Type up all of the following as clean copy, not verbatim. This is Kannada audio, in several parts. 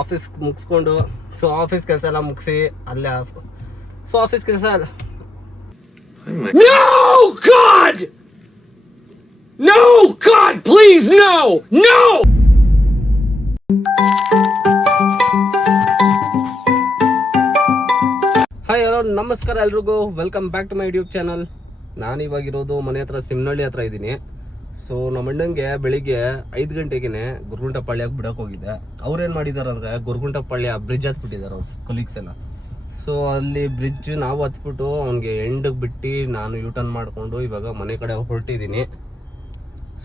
ಆಫೀಸ್ ಮುಗಿಸ್ಕೊಂಡು ಸೊ ಆಫೀಸ್ ಕೆಲಸ ಎಲ್ಲ ಮುಗಿಸಿ ಅಲ್ಲೇ ಸೊ ಆಫೀಸ್ ಕೆಲಸ ಅಲ್ಲ. No God! No God, please no! No! Hi hello ನಮಸ್ಕಾರ ಎಲ್ರಿಗೂ, welcome back to my YouTube channel. ನಾನಿವಾಗಿರೋದು ಮನೆ ಹತ್ರ ಸಿಮ್ನಳ್ಳಿ ಹತ್ರ ಇದ್ದೀನಿ. ಸೊ ನಮ್ಮ ಅಣ್ಣಂಗೆ ಬೆಳಿಗ್ಗೆ 5 ಗಂಟೆಗೆ ಗುರುಗುಂಟಪಾಳ್ಯಕ್ಕೆ ಬಿಡೋಕೆ ಹೋಗಿದ್ದೆ. ಅವ್ರೇನು ಮಾಡಿದ್ದಾರೆ ಅಂದರೆ ಗುರುಗುಂಟಪಾಳ್ಯ ಬ್ರಿಡ್ಜ್ ಹತ್ಬಿಟ್ಟಿದ್ದಾರೆ ಅವ್ರು ಕೊಲೀಗ್ಸ್ ಎಲ್ಲ. ಸೊ ಅಲ್ಲಿ ಬ್ರಿಡ್ಜ್ ನಾವು ಹತ್ಬಿಟ್ಟು ಅವ್ನಿಗೆ ಎಂಡಿಗೆ ಬಿಟ್ಟು ನಾನು ಯೂಟರ್ನ್ ಮಾಡಿಕೊಂಡು ಇವಾಗ ಮನೆ ಕಡೆ ಹೊರಟಿದ್ದೀನಿ.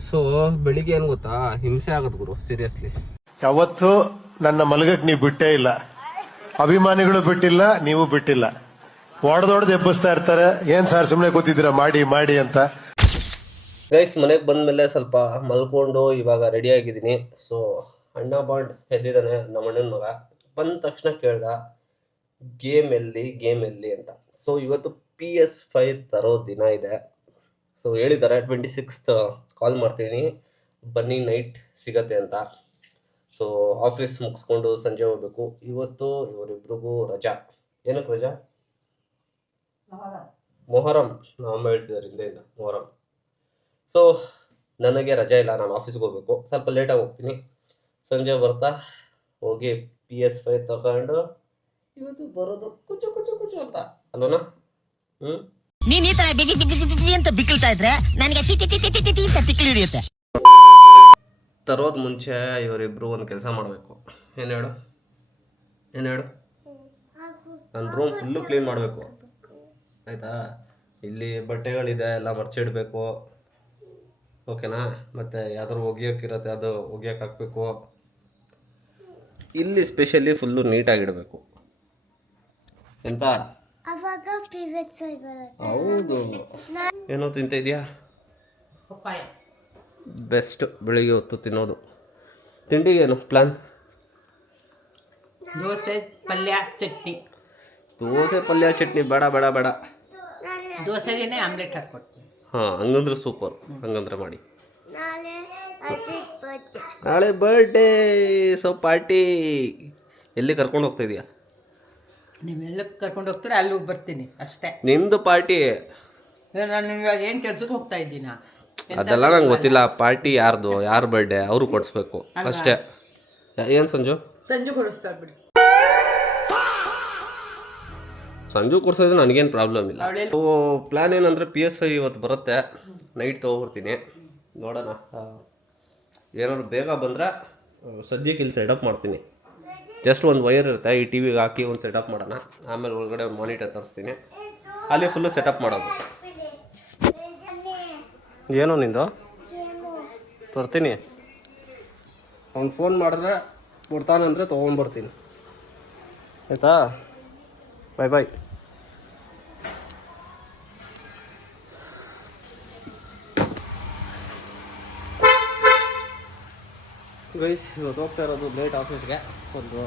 ಸೊ ಬೆಳಿಗ್ಗೆ ಏನು ಗೊತ್ತಾ, ಹಿಂಸೆ ಆಗೋದು ಗುರು, ಸೀರಿಯಸ್ಲಿ. ಯಾವತ್ತು ನನ್ನ ಮಲಗಕ್ಕೆ ನೀವು ಬಿಟ್ಟೇ ಇಲ್ಲ, ಅಭಿಮಾನಿಗಳು ಬಿಟ್ಟಿಲ್ಲ, ನೀವು ಬಿಟ್ಟಿಲ್ಲ. ಹೊಡೆದೊಡ್ದು ಎಬ್ಬಿಸ್ತಾ ಇರ್ತಾರೆ, ಏನ್ ಸರ್ ಸುಮ್ಮನೆ ಕೂತಿದ್ದೀರಾ ಮಾಡಿ ಮಾಡಿ ಅಂತ. ಗೈಸ್ ಮನೆಗೆ ಬಂದಮೇಲೆ ಸ್ವಲ್ಪ ಮಲ್ಕೊಂಡು ಇವಾಗ ರೆಡಿ ಆಗಿದ್ದೀನಿ. ಸೊ ಅಣ್ಣ ಬಾಂಡ್ ಎದ್ದಿದ್ದಾನೆ, ನಮ್ಮ ಅಣ್ಣನ ಮಗ. ಬಂದ ತಕ್ಷಣ ಕೇಳ್ದ ಗೇಮ್ ಎಲ್ಲಿ ಅಂತ. ಸೊ ಇವತ್ತು PS5 ತರೋ ದಿನ ಇದೆ. ಸೊ ಹೇಳಿದ್ದಾರೆ 26th ಕಾಲ್ ಮಾಡ್ತೀನಿ, ಬನ್ನಿ ನೈಟ್ ಸಿಗತ್ತೆ ಅಂತ. ಸೊ ಆಫೀಸ್ ಮುಗಿಸ್ಕೊಂಡು ಸಂಜೆ ಹೋಗ್ಬೇಕು. ಇವತ್ತು ಇವರಿಬ್ರಿಗೂ ರಜಾ. ಏನಕ್ಕೆ ರಜಾ? ಮೊಹರಂ. ಅಮ್ಮ ಹೇಳ್ತಿದ್ದಾರೆ ಹಿಂದೆಯಿಂದ ಮೊಹರಂ. ಸೊ ನನಗೆ ರಜಾ ಇಲ್ಲ, ನಾನು ಆಫೀಸ್ಗೆ ಹೋಗ್ಬೇಕು. ಸ್ವಲ್ಪ ಲೇಟಾಗಿ ಹೋಗ್ತೀನಿ. ಸಂಜೆ ಬರ್ತಾ ಹೋಗಿ PS5 ತಗೊಂಡು ಇವತ್ತು ಬರೋದು ಕುಚು ಕುಚು ಕುಚು ಅಂತ ಅಲ್ವನಾ? ನೀನ್ ಈ ತರ ಅಂತ ಬಿಕ್ಕಳ್ತಾ ಇದ್ರೆ ನನಗೆ ತಿಕ್ಲಿ ಹಿಡಿಯುತ್ತೆ. ತರೋದ್ ಮುಂಚೆ ಇವರಿಬ್ರು ಒಂದು ಕೆಲಸ ಮಾಡಬೇಕು. ಏನು ಹೇಳು ನನ್ನ ರೂಮ್ ಫುಲ್ಲು ಕ್ಲೀನ್ ಮಾಡಬೇಕು, ಆಯಿತಾ? ಇಲ್ಲಿ ಬಟ್ಟೆಗಳಿದೆ, ಎಲ್ಲ ಮರ್ಚಿಡಬೇಕು, ಓಕೆನಾ? ಮತ್ತು ಯಾವ್ದಾದ್ರು ಒಗಿಯೋಕ್ಕಿರತ್ತೆ ಅದು ಒಗಿಯೋಕೆ ಹಾಕಬೇಕು. ಇಲ್ಲಿ ಸ್ಪೆಷಲಿ ಫುಲ್ಲು ನೀಟಾಗಿಡಬೇಕು. ಎಂತ? ಹೌದು. ಏನೋ ತಿಂತ ಇದೆಯಾ? ಬೆಸ್ಟ್ ಬೆಳಿಗ್ಗೆ ಹೊತ್ತು ತಿನ್ನೋದು. ತಿಂಡಿಗೇನು ಪ್ಲಾನ್? ದೋಸೆ ಪಲ್ಯ ಚಟ್ನಿ. ದೋಸೆ ಪಲ್ಯ ಚಟ್ನಿ ಬೇಡ ಬೇಡ ಬೇಡ, ದೋಸೆಗೇನೆ ಆಮ್ಲೆಟ್ ಹಾಕ್ಕೊಡ್ತೀನಿ. ಹಾಂ, ಹಂಗಂದ್ರೆ ಸೂಪರ್. ಹಂಗಂದ್ರೆ ಮಾಡಿ. ನಾಳೆ ಬರ್ಡೇ, ಸೊ ಪಾರ್ಟಿ. ಎಲ್ಲಿ ಕರ್ಕೊಂಡು ಹೋಗ್ತಾ ಇದೀಯಾ? ನೀವೆಲ್ಲ ಕರ್ಕೊಂಡು ಹೋಗ್ತೀರಾ, ಅಲ್ಲಿ ಹೋಗಿ ಬರ್ತೀನಿ ಅಷ್ಟೇ. ನಿಮ್ದು ಪಾರ್ಟಿ? ನಾನು ಇವಾಗ ಏನು ಕೆಲ್ಸಕ್ಕೆ ಹೋಗ್ತಾ ಇದ್ದೀನ ಅದೆಲ್ಲ ನಂಗೆ ಗೊತ್ತಿಲ್ಲ. ಪಾರ್ಟಿ ಯಾರ್ದು, ಯಾರು ಬರ್ಡೇ ಅವರು ಕೊಡಿಸ್ಬೇಕು ಅಷ್ಟೇ. ಏನು ಸಂಜು ಕೊಡಿಸ್ತಾ ಬಿಡಿ. ಸಂಜು ಕೊಡ್ಸೋದು ನನಗೇನು ಪ್ರಾಬ್ಲಮ್ ಇಲ್ಲ. ಸೊ ಪ್ಲ್ಯಾನ್ ಏನಂದರೆ PS5 ಇವತ್ತು ಬರುತ್ತೆ, ನೈಟ್ ತೊಗೊಬರ್ತೀನಿ. ನೋಡೋಣ, ಏನಾದ್ರು ಬೇಗ ಬಂದರೆ ಸದ್ಯಕ್ಕೆ ಇಲ್ಲಿ ಸೆಟಪ್ ಮಾಡ್ತೀನಿ. ಜಸ್ಟ್ ಒಂದು ವೈರ್ ಇರುತ್ತೆ, ಈ ಟಿ ವಿಗೆ ಹಾಕಿ ಒಂದು ಸೆಟಪ್ ಮಾಡೋಣ. ಆಮೇಲೆ ಒಳಗಡೆ ಒಂದು ಮಾನಿಟರ್ ತರಿಸ್ತೀನಿ, ಅಲ್ಲಿ ಫುಲ್ಲು ಸೆಟಪ್ ಮಾಡೋದು. ಏನೋ ನಿಂದು? ತರ್ತೀನಿ. ಅವ್ನು ಫೋನ್ ಮಾಡಿದ್ರೆ ಕೊಡ್ತಾನಂದರೆ ತೊಗೊಂಡ್ಬರ್ತೀನಿ, ಆಯಿತಾ? ಬಾಯ್. ಗೈಸ್ ಇವತ್ತು ಹೋಗ್ತಾ ಇರೋದು ಲೇಟ್ ಆಫೀಸ್ಗೆ. ಒಂದು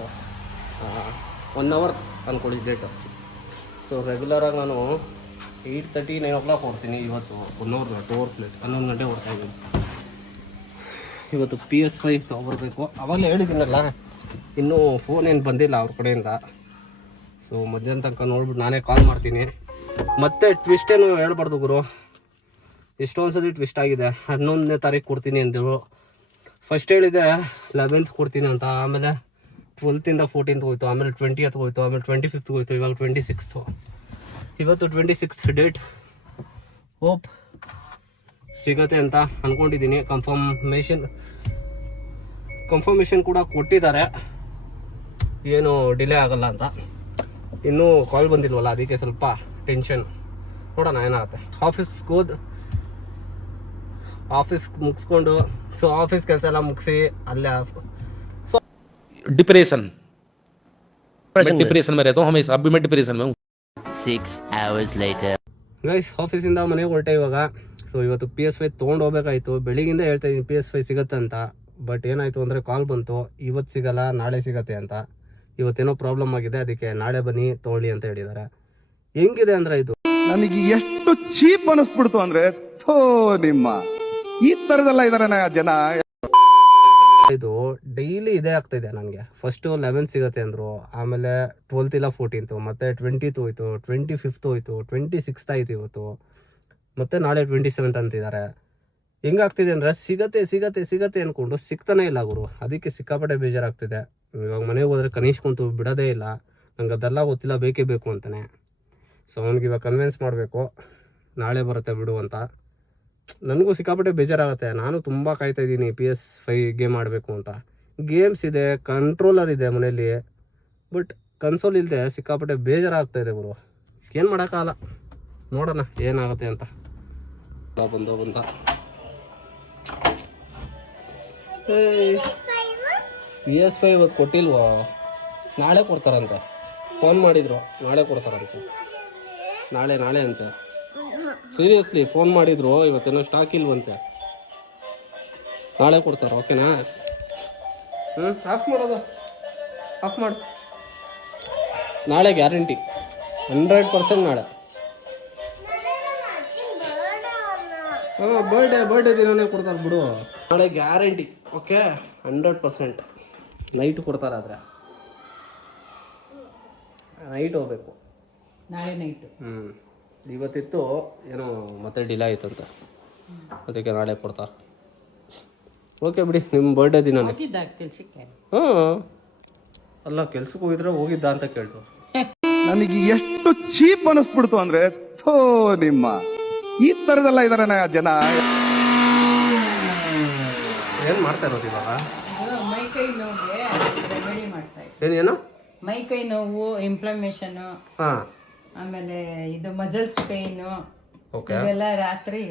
1 ಅವರ್ ಅಂದ್ಕೊಳ್ಳಿ ಲೇಟು. ಸೊ ರೆಗ್ಯುಲರಾಗಿ ನಾನು 8:30 9 o'clock ಹೋಗ್ತೀನಿ. ಇವತ್ತು 1 ಅವರ್ 2 hours ಲೇಟ್, 11 ಗಂಟೆ ಹೊಡ್ತಾಯಿದ್ದೀನಿ. ಇವತ್ತು PS5 ತೊಗೊಬರ್ಬೇಕು. ಅವಾಗಲೇ ಹೇಳಿದ್ದೀನಲ್ಲ, ಇನ್ನೂ ಫೋನ್ ಏನು ಬಂದಿಲ್ಲ ಅವ್ರ ಕಡೆಯಿಂದ. ಸೊ ಮಧ್ಯಾಹ್ನ ತನಕ ನೋಡ್ಬಿಟ್ಟು ನಾನೇ ಕಾಲ್ ಮಾಡ್ತೀನಿ. ಮತ್ತೆ ಟ್ವಿಸ್ಟೇನು ಹೇಳ್ಬಾರ್ದು ಗುರು, ಎಷ್ಟೊಂದು ಸತಿ ಟ್ವಿಸ್ಟ್ ಆಗಿದೆ. 11ನೇ ತಾರೀಕು ಕೊಡ್ತೀನಿ ಅಂದರು. ಫಸ್ಟ್ ಹೇಳಿದೆ 11th ಕೊಡ್ತೀನಿ ಅಂತ, ಆಮೇಲೆ 12th 14th ಹೋಯ್ತು, ಆಮೇಲೆ 20th ಹೋಯ್ತು, ಆಮೇಲೆ 25th ಹೋಯ್ತು, ಇವಾಗ 26th. ಇವತ್ತು 26th ಡೇಟ್. ಹೋಪ್ ಸಿಗತ್ತೆ ಅಂತ ಅಂದ್ಕೊಂಡಿದ್ದೀನಿ. ಕನ್ಫರ್ಮೇಷನ್ ಕೂಡ ಕೊಟ್ಟಿದ್ದಾರೆ, ಏನು ಡಿಲೇ ಆಗಲ್ಲ ಅಂತ. ಇನ್ನೂ ಕಾಲ್ ಬಂದಿಲ್ವಲ್ಲ, ಅದಕ್ಕೆ ಸ್ವಲ್ಪ ಟೆನ್ಷನ್. ನೋಡೋಣ ಏನಾಗುತ್ತೆ. ಆಫೀಸ್ ಮುಗಿಸ್ಕೊಂಡು ಸೊ ಆಫೀಸ್ ಕೆಲಸ ಎಲ್ಲ ಮುಗಿಸಿ ಅಲ್ಲೇ ಸೊ डिप्रेशन में रहता हूँ हमेशा. अभी मैं डिप्रेशन में हूँ. 6 hours later. ಗೈಸ್ ಆಫೀಸಿಂದ ಮನೆಗೆ ಹೊರಟೆ ಇವಾಗ. ಸೊ ಇವತ್ತು PS5 ತೊಗೊಂಡು ಹೋಗ್ಬೇಕಾಯ್ತು. ಬೆಳಿಗ್ಗಿಂದ ಹೇಳ್ತಾ ಇದ್ದೀನಿ PS5 ಸಿಗುತ್ತೆ ಅಂತ. ಬಟ್ ಏನಾಯಿತು ಅಂದರೆ ಕಾಲ್ ಬಂತು, ಇವತ್ತು ಸಿಗಲ್ಲ ನಾಳೆ ಸಿಗತ್ತೆ ಅಂತ. ಇವತ್ತೇನೋ ಪ್ರಾಬ್ಲಮ್ ಆಗಿದೆ, ಅದಕ್ಕೆ ನಾಳೆ ಬನ್ನಿ ತೊಗೊಳ್ಳಿ ಅಂತ ಹೇಳಿದ್ದಾರೆ. ಹೆಂಗಿದೆ ಅಂದರೆ ಇದು ನನಗೆ ಎಷ್ಟು ಚೀಪ್ ಅನಿಸ್ಬಿಡ್ತು ಅಂದರೆ, ಥೋ ನಿಮ್ಮ ಈ ತರದೆಲ್ಲ ಇದಾರೆ ಜನ. ಇದು ಡೈಲಿ ಇದೇ ಆಗ್ತಾಯಿದೆ ನನಗೆ. ಫಸ್ಟು 11 ಸಿಗುತ್ತೆ ಅಂದರು, ಆಮೇಲೆ 12th ಇಲ್ಲ 14th, ಮತ್ತು 20th ಹೋಯ್ತು, 25th ಹೋಯ್ತು, 26th ಆಯ್ತು ಇವತ್ತು, ಮತ್ತು ನಾಳೆ 27th ಅಂತಿದ್ದಾರೆ. ಹೆಂಗಾಗ್ತಿದೆ ಅಂದರೆ ಸಿಗತ್ತೆ ಅಂದ್ಕೊಂಡು ಸಿಗ್ತಾನೆ ಇಲ್ಲ ಗುರು. ಅದಕ್ಕೆ ಸಿಕ್ಕಾಪಟ್ಟೆ ಬೇಜಾರಾಗ್ತಿದೆ. ಇವಾಗ ಮನೆಗೆ ಹೋದರೆ ಕನಿಷ್ಕಂತೂ ಬಿಡೋದೇ ಇಲ್ಲ. ನಂಗೆ ಅದೆಲ್ಲ ಗೊತ್ತಿಲ್ಲ, ಬೇಕೇ ಬೇಕು ಅಂತಾನೆ. ಸೊ ಅವ್ನಿಗೆ ಇವಾಗ ಕನ್ವಿನ್ಸ್ ಮಾಡಬೇಕು ನಾಳೆ ಬರುತ್ತೆ ಬಿಡು ಅಂತ. ನನಗೂ ಸಿಕ್ಕಾಪಟ್ಟೆ ಬೇಜಾರಾಗುತ್ತೆ. ನಾನು ತುಂಬ ಕಾಯ್ತಾಯಿದ್ದೀನಿ PS5 ಗೇಮ್ ಆಡಬೇಕು ಅಂತ. ಗೇಮ್ಸ್ ಇದೆ, ಕಂಟ್ರೋಲರ್ ಇದೆ ಮನೇಲಿ, ಬಟ್ ಕನ್ಸೋಲ್ ಇಲ್ಲದೆ ಸಿಕ್ಕಾಪಟ್ಟೆ ಬೇಜಾರಾಗ್ತಾಯಿದೆ ಗುರು. ಏನು ಮಾಡೋಕ್ಕಾಗಲ್ಲ, ನೋಡೋಣ ಏನಾಗುತ್ತೆ ಅಂತ. ಬಂದ PS5 ಇವತ್ತು ಕೊಟ್ಟಿಲ್ವಾ? ನಾಳೆ ಕೊಡ್ತಾರಂತೆ. ಫೋನ್ ಮಾಡಿದ್ರು, ನಾಳೆ ಕೊಡ್ತಾರಂತೆ. ನಾಳೆ ಅಂತೆ. ಸೀರಿಯಸ್ಲಿ ಫೋನ್ ಮಾಡಿದ್ರು, ಇವತ್ತೇನೋ ಸ್ಟಾಕ್ ಇಲ್ವಂತೆ. ನಾಳೆ ಕೊಡ್ತಾರೆ, ಓಕೆನಾ? ಆಫ್ ಮಾಡೋದು, ಆಫ್ ಮಾಡು. ನಾಳೆ ಗ್ಯಾರಂಟಿ 100% ನಾಳೆ. ಹಾಂ, ಬರ್ಡೇ ದಿನನೇ ಕೊಡ್ತಾರೆ ಬಿಡು. ನಾಳೆ ಗ್ಯಾರಂಟಿ, ಓಕೆ? 100% ನೈಟ್ ಕೊಡ್ತಾರೆ. ಆದರೆ ನೈಟ್ ಹೋಗ್ಬೇಕು, ನಾಳೆ ನೈಟು. ಇವತ್ತಿತ್ತು ಏನೋ ಮತ್ತೆ ಡಿಲೇ ಆಯ್ತಂತ, ಅದಕ್ಕೆ ನಾಳೆ ಕೊಡ್ತಾರೆ. ಓಕೆ ಬಿಡಿ, ನಿಮ್ಮ ಬರ್ಡೇ ದಿನನೇ. ಹೋಗಿದ್ದ ಕೆಲ್ಸಕ್ಕೆ? ಹಾಂ, ಅಲ್ಲ ಕೆಲ್ಸಕ್ಕೆ ಹೋಗಿದ್ರೆ ಹೋಗಿದ್ದ ಅಂತ ಕೇಳ್ತು. ನನಗೆ ಎಷ್ಟು ಚೀಪ್ ಅನಿಸ್ಬಿಡ್ತು ಅಂದ್ರೆ, ಥೋ ನಿಮ್ಮ ಈ ತರದೆಲ್ಲ ಇದಾರೆ ಜನ. ಏನು ಮಾಡ್ತಾ ಇರೋದು ಇವಾಗ? ಮೈ ಕೈ ನೋವಿಗೆ ರೆಮಿಡಿ ಮಾಡ್ತಾ ಇದ್ದೆ. ಏನು ಮೈ ಕೈ ನೋವು, ಇನ್ಫ್ಲಮೇಷನು, ಹಾಂ, ಆಮೇಲೆ ಇದು ಮಜಲ್ಸ್ ಪೇಯ್ನು, ಓಕೆ. ಇವೆಲ್ಲ ರಾತ್ರಿ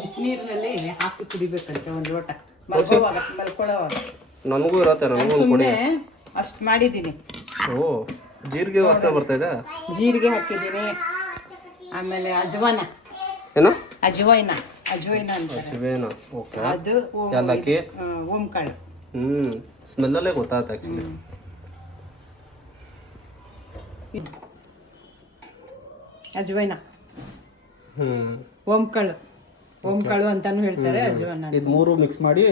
ಬಿಸಿನೀರಿನಲ್ಲಿ ಹಾಕಿ ಕುಡಿಬೇಕಂತೆ ಒಂದು ಲೋಟ ಮಲ್ಕೊಳ್ಳೋವಾಗ. ನನಗೂ ಇರತ್ತೆ, ನನಗೂ ಸುಮ್ಮನೆ ಅಷ್ಟು ಮಾಡಿದ್ದೀನಿ. ಓ, ಜೀರಿಗೆ ವಾಸನೆ ಬರ್ತಾ ಇದೆ. ಜೀರಿಗೆ ಹಾಕಿದ್ದೀನಿ, ಆಮೇಲೆ ಅಜ್ವಾನ, ಏನು ಅಜ್ವೈನ ಅಂತಾರೆ ಶಿವೇನ, ಓಕೆ. ಅದು ಏಲಕ್ಕಿ, ಓಂಕಾಳು. ಸ್ಮೆಲ್ಲಲ್ಲೇ ಗೊತ್ತಾಗುತ್ತೆ ಆ್ಯಕ್ಚುಲಿ. ಅಜ್ವೈನ, ಹ್ಞೂ, ಓಂಕಾಳು ಅಂತಾನು ಹೇಳ್ತಾರೆ, ಅಜ್ವಾನ. ಇದು ಮೂರು ಮಿಕ್ಸ್ ಮಾಡಿ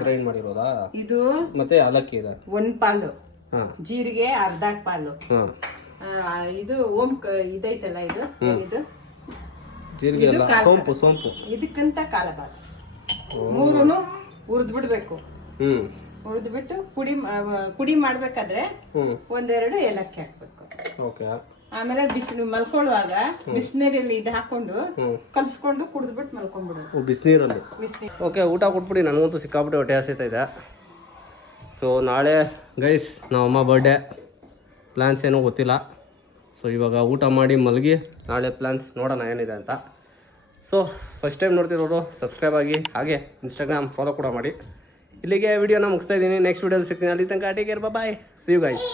ಗ್ರೈಂಡ್ ಮಾಡಿರೋದಾ? ಇದು ಮತ್ತೆ ಏಲಕ್ಕಿ ಇದೆ, ಒಂದ್ ಪಾಲು. ಹಾಂ, ಜೀರಿಗೆ ಅರ್ಧ ಪಾಲು. ಹಾಂ, ಇದು ಇದೈತಲ್ಲ, ಇದು ಏನಿದು ಜೀರಿಗೆ ಎಲ್ಲ, ಸೋಂಪು ಇದಕ್ಕಂತ ಕಾಲಭಾಗ. ಮೂರುನು ಹುರಿದು ಬಿಡ್ಬೇಕು. ಹುರಿದು ಬಿಟ್ಟು ಪುಡಿ ಮಾಡ್ಬೇಕಾದ್ರೆ ಒಂದೆರಡು ಏಲಕ್ಕಿ ಹಾಕ್ಬೇಕು. ಓಕೆ. ಆಮೇಲೆ ಬಿಸಿಲು ಮಲ್ಕೊಳ್ಳುವಾಗ ಬಿಸಿನೀರಲ್ಲಿ ಇದು ಹಾಕೊಂಡು ಕಲ್ಸ್ಕೊಂಡು ಕುಡಿದ್ಬಿಟ್ಟು ಮಲ್ಕೊಂಡ್ಬಿಡೋದು ಬಿಸಿನೀರಲ್ಲಿ. ಬಿಸಿನೀರು. ಓಕೆ, ಊಟ ಕೊಟ್ಬಿಡಿ. ನನಗಂತೂ ಸಿಕ್ಕಾಪಟ್ಟೆ ಹೊಟ್ಟೆ ಹಸಿತಾ ಇದೆ. ಸೊ ನಾಳೆ ಗೈಸ್ ನಮ್ಮ ಅಮ್ಮ ಬರ್ಡೇ. ಪ್ಲ್ಯಾನ್ಸ್ ಏನೂ ಗೊತ್ತಿಲ್ಲ. ಸೊ ಇವಾಗ ಊಟ ಮಾಡಿ ಮಲಗಿ ನಾಳೆ ಪ್ಲ್ಯಾನ್ಸ್ ನೋಡೋಣ ಏನಿದೆ ಅಂತ. ಸೊ ಫಸ್ಟ್ ಟೈಮ್ ನೋಡ್ತಿರೋರು ಸಬ್ಸ್ಕ್ರೈಬ್ ಆಗಿ, ಹಾಗೆ ಇನ್ಸ್ಟಾಗ್ರಾಮ್ ಫಾಲೋ ಕೂಡ ಮಾಡಿ. ಇಲ್ಲಿಗೆ ವಿಡಿಯೋನ ಮುಗಿಸ್ತಾ ಇದ್ದೀನಿ. ನೆಕ್ಸ್ಟ್ ವಿಡಿಯೋದಲ್ಲಿ ಸಿಗ್ತೀನಿ. ಅಲ್ಲಿ ತನಕ take care, bye, see you guys.